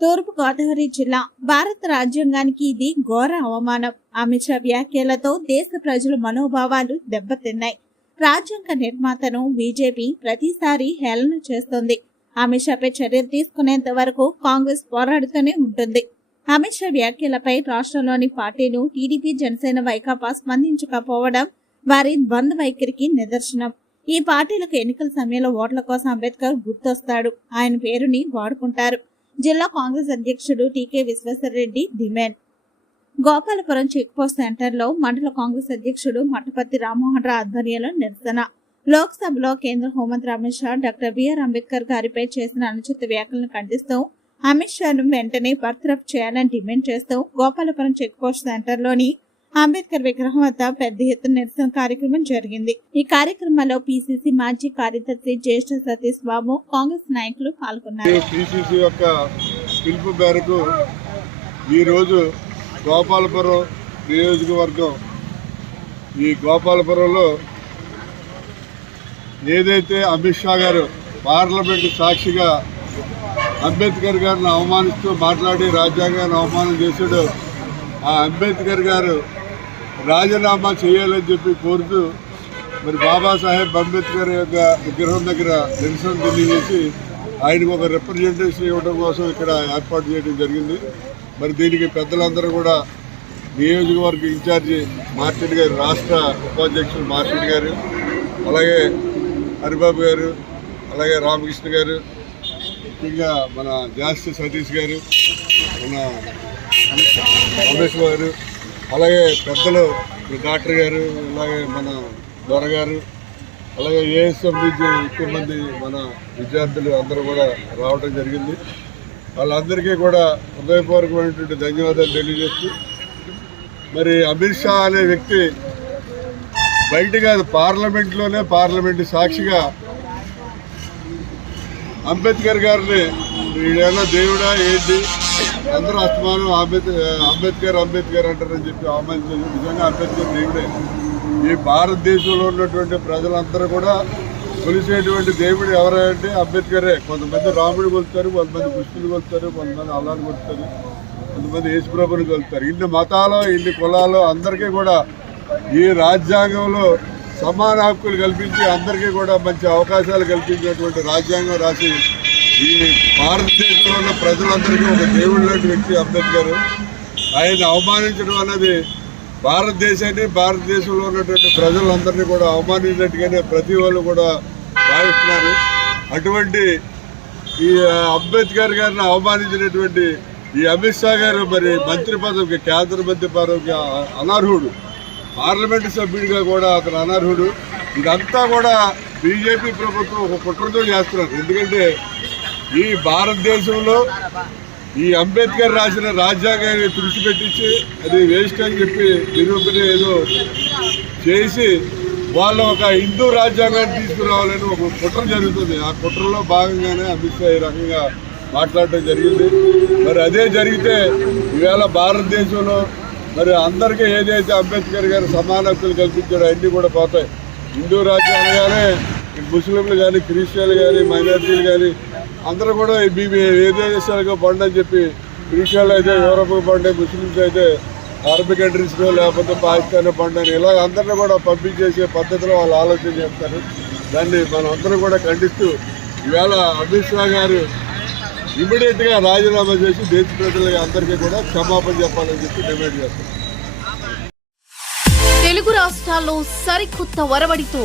తూర్పు గోదావరి జిల్లా భారత రాజ్యాంగానికి ఇది ఘోర అవమానం. అమిత్ షా వ్యాఖ్యలతో దేశ ప్రజల మనోభావాలు దెబ్బతిన్నాయి. రాజ్యాంగ నిర్మాతను బీజేపీ ప్రతిసారి హేళన చేస్తోంది. అమిత్ షాపై చర్యలు తీసుకునేంత వరకు కాంగ్రెస్ పోరాడుతూనే ఉంటుంది. అమిత్ షా వ్యాఖ్యలపై రాష్ట్రంలోని పార్టీలు టీడీపీ జనసేన వైకాపా స్పందించకపోవడం వారి ద్వంద్వ వైఖరికి నిదర్శనం. ఈ పార్టీలకు ఎన్నికల సమయంలో ఓట్ల కోసం అంబేద్కర్ గుర్తొస్తాడు. ఆయన పేరుని వాడుకుంటారు. జిల్లా కాంగ్రెస్ అధ్యక్షుడు TK Vishweshwarreddy demand. Gopalapuram checkpost సెంటర్లో మండల కాంగ్రెస్ అధ్యక్షుడు మట్టపత్తి రామ్మోహన్ రావు ఆధ్వర్యంలో నిరసన. లోక్సభలో కేంద్ర హోంమంత్రి Amit Shah doctor B R Ambedkar గారిపై చేసిన అనుచిత వ్యాఖ్యలను ఖండిస్తూ అమిత్ షాను వెంటనే బర్తరఫ్ చేయాలని డిమాండ్ చేస్తూ గోపాలపురం చెక్పోస్ట్ సెంటర్లోని అంబేద్కర్ విగ్రహం వద్ద పెద్ద ఎత్తున నిరసన కార్యక్రమం జరిగింది. ఈ కార్యక్రమంలో పిసిసి మాజీ కార్యదర్శి జ్యేష్ఠ సతీష్ బాబు కాంగ్రెస్ నాయకులు పాల్గొన్నారు. పిసిసి యొక్క పిలుపు మేరకు ఈరోజు గోపాలపురం నియోజకవర్గం ఈ గోపాలపురంలో ఏదైతే అమిత్ షా గారు పార్లమెంటు సాక్షిగా అంబేద్కర్ గారిని అవమానిస్తూ మాట్లాడి రాజ్యాంగాన్ని అవమానం చేశాడు ఆ అంబేద్కర్ గారు రాజీనామా చేయాలని చెప్పి కోరుతూ మరి బాబాసాహెబ్ అంబేద్కర్ యొక్క విగ్రహం దగ్గర నిరసన తెలియజేసి ఆయనకు ఒక రిప్రజెంటేషన్ ఇవ్వడం కోసం ఇక్కడ ఏర్పాటు చేయడం జరిగింది. మరి దీనికి పెద్దలందరూ కూడా నియోజకవర్గ ఇన్ఛార్జి మార్కెట్ గారు రాష్ట్ర ఉపాధ్యక్షులు మార్కెట్ గారు అలాగే హరిబాబు గారు అలాగే రామకృష్ణ గారు ముఖ్యంగా మన జాస్తి సతీష్ గారు మన రమేష్ గారు అలాగే పెద్దలు ఇప్పుడు డాక్టర్ గారు అలాగే మన దొరగారు అలాగే ఏఎస్ఎం నుంచి ఎక్కువ మంది మన విద్యార్థులు అందరూ కూడా రావడం జరిగింది. వాళ్ళందరికీ కూడా హృదయపూర్వకమైనటువంటి ధన్యవాదాలు తెలియజేస్తూ మరి అమిత్ షా అనే వ్యక్తి బయట కాదు పార్లమెంట్లోనే పార్లమెంట్ సాక్షిగా అంబేద్కర్ గారిని వీడేమన్నా దేవుడా ఏంటి? అందరూ అస్తమానం అంబేద్కర్ అంబేద్కర్ అంబేద్కర్ అంటారని చెప్పి ఆహ్వానించారు నిజంగా అంబేద్కర్ దేవుడే. ఈ భారతదేశంలో ఉన్నటువంటి ప్రజలందరూ కూడా కొలిసేటువంటి దేవుడు ఎవరంటే అంబేద్కరే. కొంతమంది రాముడు కొలుస్తారు కొంతమంది కృష్ణుడు కొలుస్తారు కొంతమంది అల్లాని కొలుస్తారు కొంతమంది యేసుప్రభుని కొలుస్తారు. ఇన్ని మతాలు ఇన్ని కులాలు అందరికీ కూడా ఈ రాజ్యాంగంలో సమాన హక్కులు కల్పించి అందరికీ కూడా మంచి అవకాశాలు కల్పించినటువంటి రాజ్యాంగం రాసి ఈ భారతదేశంలో ఉన్న ప్రజలందరికీ ఒక దేవుడు లాంటి వ్యక్తి అంబేద్కర్. ఆయన అవమానించడం అన్నది భారతదేశాన్ని భారతదేశంలో ఉన్నటువంటి ప్రజలందరినీ కూడా అవమానించినట్టుగానే ప్రతి వాళ్ళు కూడా భావిస్తున్నారు. అటువంటి ఈ అంబేద్కర్ గారిని అవమానించినటువంటి ఈ అమిత్ షా గారు మరి మంత్రి పదవికి కేంద్ర మంత్రి పదవికి అనర్హుడు. పార్లమెంటు సభ్యుడిగా కూడా అతను అనర్హుడు. ఇదంతా కూడా బీజేపీ ప్రభుత్వం ఒక కుట్రతో చేస్తున్నారు. ఎందుకంటే ఈ భారతదేశంలో ఈ అంబేద్కర్ రాసిన రాజ్యాంగాన్ని తుడిచిపెట్టించి అది వేస్ట్ అని చెప్పి నిరూపణ ఏదో చేసి వాళ్ళు ఒక హిందూ రాజ్యాంగాన్ని తీసుకురావాలని ఒక కుట్ర జరుగుతుంది. ఆ కుట్రలో భాగంగానే అమిత్ షా ఈ రకంగా మాట్లాడటం జరిగింది. మరి అదే జరిగితే ఈవేళ భారతదేశంలో మరి అందరికీ ఏదైతే అంబేద్కర్ గారు సమాన హక్కులు కల్పించారో అన్నీ కూడా పోతాయి. హిందూ రాజ్యం అనగానే ముస్లింలు కానీ క్రిస్టియన్లు కానీ మైనార్టీలు కానీ అందరూ కూడా ఈ మీ ఏ దేశాలకు బండి అని చెప్పి క్రిస్టియన్లు అయితే యూరప్ బండి ముస్లిమ్స్ అయితే అరబ్ కంట్రీస్లో లేకపోతే పాకిస్తాన్ బండి అని ఇలా అందరిని కూడా పంపించేసే పద్ధతిలో వాళ్ళు ఆలోచన చేస్తారు. దాన్ని మనం అందరం కూడా ఖండిస్తూ ఈవేళ అమిత్ షా గారు ఇమీడియట్గా రాజీనామా చేసి దేశ ప్రజలకి అందరికీ కూడా క్షమాపణ చెప్పాలని చెప్పి డిమాండ్ చేస్తాం తెలుగు రాష్ట్రాల్లో సరికొత్త వరవడితో